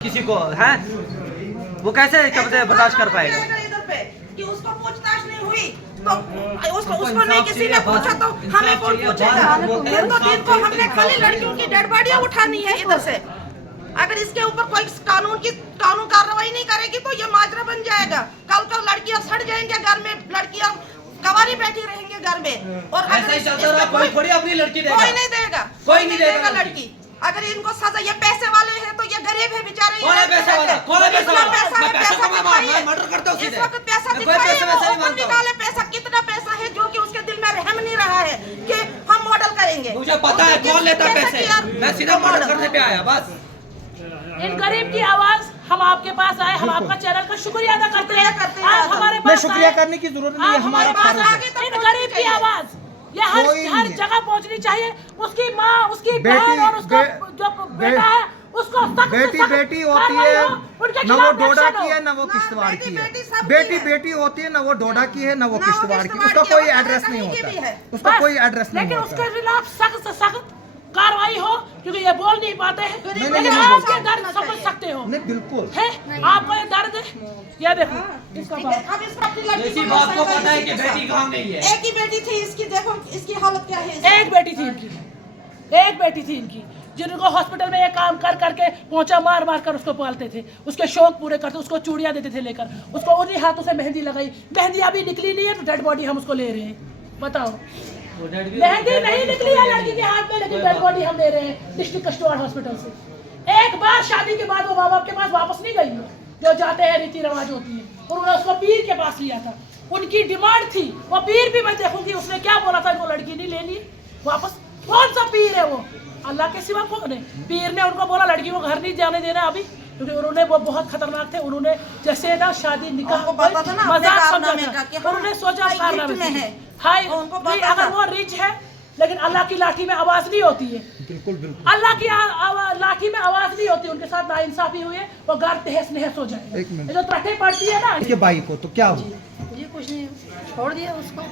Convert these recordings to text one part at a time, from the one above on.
किसी को है वो कैसे कब्जे बर्दाश्त कर पाएगा? इधर पे कि उसको पूछताछ नहीं हुई तो उसको नहीं किसी ने पूछा तो हमें कौन पूछेगा? दिन को हमने खाली लड़कियों की डेड बॉडियां उठानी है इधर से। अगर इसके ऊपर कोई कानून कार्रवाई नहीं करेगी तो ये माजरा बन जाएगा। कल को लड़कियां सड़ जाएंगे घर में, लड़कियां कवारी बैठी रहेंगे घर में। और अगर कोई अपनी लड़की देगा? कोई नहीं देगा, कोई नहीं देगा लड़की। अगर इनको सजा, ये पैसे वाले हैं तो ये गरीब है बेचारे। कौन है पैसे वाला? कौन है पैसा वाला? मैं पैसा मैं मर्डर करता हूं इस सीधे। वक्त पैसा दिखाइए, वो निकाले पैसा। कितना पैसा है जो कि उसके दिल में रहम नहीं रहा है कि हम मॉडल करेंगे। मुझे पता है कौन लेता पैसे। मैं सीधा मर्डर करने पे आया बस। इन गरीब की आवाज हम आपके पास आए, हम आपका चैनल का शुक्रिया अदा करते हैं। आप हमारे पास शुक्रिया करने की जरूरत नहीं है, हमारा फर्ज है। इन गरीब की आवाज ये हर जगह पहुंचनी चाहिए। उसकी माँ, उसकी बहन और उसका जो बेटा है उसको बेटी होती है न वो डोडा की है न वो किश्तवाड़ की है। बेटी होती है न वो डोडा की है न वो किश्तवाड़ की। उसका कोई एड्रेस नहीं होता, उसका कोई एड्रेस नहीं लेकिन होता। उसके खिलाफ सख्त से सख्त कार्रवाई हो, क्योंकि ये बोल नहीं पाते हैं। लेकिन आप उसके दर्द समझ सकते हो। नहीं बिल्कुल है आपको ये दर्द है। ये देखो इसका बाप। अब इसको अपनी लड़की इसी बात को पता है कि बेटी कहाँ गई है। एक ही बेटी थी इसकी, देखो इसकी हालत क्या है। एक बेटी थी इनकी, एक बेटी थी इनकी, जिनको हॉस्पिटल में ये काम कर करके पोंछा मार मार कर उसको पालते थे, उसके शौक पूरे करते, उसको चूड़ियां देते थे लेकर, उसको उन्हीं हाथों से मेहंदी लगाई। मेहंदी अभी निकली नहीं है तो डेड बॉडी हम उसको ले रहे हैं। बताओ, मेहंदी नहीं निकली है लड़की के हाथ में, लेकिन डेड बॉडी हम ले रहे हैं डिस्ट्रिक्ट कस्टवाड़ हॉस्पिटल से। एक बार शादी के बाद वो माँ बाप के पास वापस नहीं गई है, जो जाते हैं रीति रिवाज होती है। और उन्होंने उसको पीर के पास लिया था, उनकी डिमांड थी। वो पीर भी मैं देखूंगी उसने क्या बोला था, वो लड़की नहीं लेनी वापस। कौन सा पीर है वो? अल्लाह के सिवा कौन है? पीर ने उनको बोला लड़की को घर नहीं जाने देना अभी, क्योंकि उन्होंने वो बहुत खतरनाक थे। उन्होंने जैसे ना शादी निकाह मजाक समझा, उन्होंने सोचा कारनामे है। हाय, अगर वो रिच है लेकिन अल्लाह की लाठी में आवाज नहीं होती है। बिल्कुल बिल्कुल अल्लाह की लाठी में आवाज नहीं होती। उनके साथ नाइंसाफी हुई है, वो घर तहस नहस हो जाएगा। जो त्रटे पड़ती है ना के भाई को तो क्या हुआ? ये कुछ नहीं, छोड़ दिया उसको।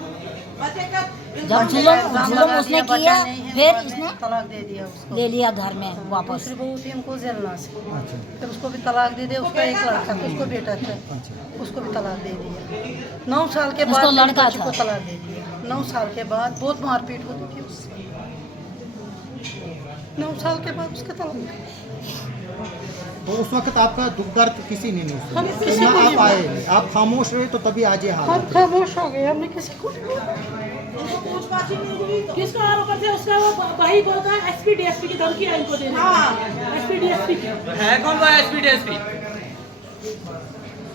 जब जुल्म उसने किया फिर इसने तलाक दे दिया उसको, ले लिया घर में वापस। दूसरी बहू थी हमको जेलना से, फिर उसको भी तलाक दे दिया। उसका एक लड़का था, उसको बेटा था, उसको भी तलाक दे दिया। 9 साल के बाद लड़का बच्ची को तलाक दे दिया। 9 साल के बाद बहुत मारपीट होती थी उससे। 9 साल के बाद उसका तलाक। तो उस वक्त आपका दुख दर्द किसी ने नहीं हम सुना, किसी को आप नहीं आए नहीं, आप खामोश रहे तो तभी आज ये हाल हम खामोश हो गए, हमने किसी को किसको आरोप करते हैं? उसका वो भाई बोलता है एसपी डीएसपी की धमकी है इनको देने। एसपी डीएसपी की है कौन वो एसपी डीएसपी?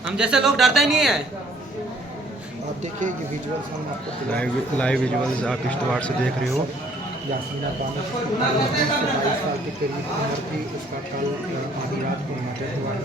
हम जैसे लोग डरते ही नहीं है। आप देखिए ये विजुअल्स हम आपको लाइव विजुअल्स आप किश्तवाड़ से देख रहे हो। यासीना बानो 22 साल के करीब उम्र थी, उसका कल आधी रात को मर्डर हुआ।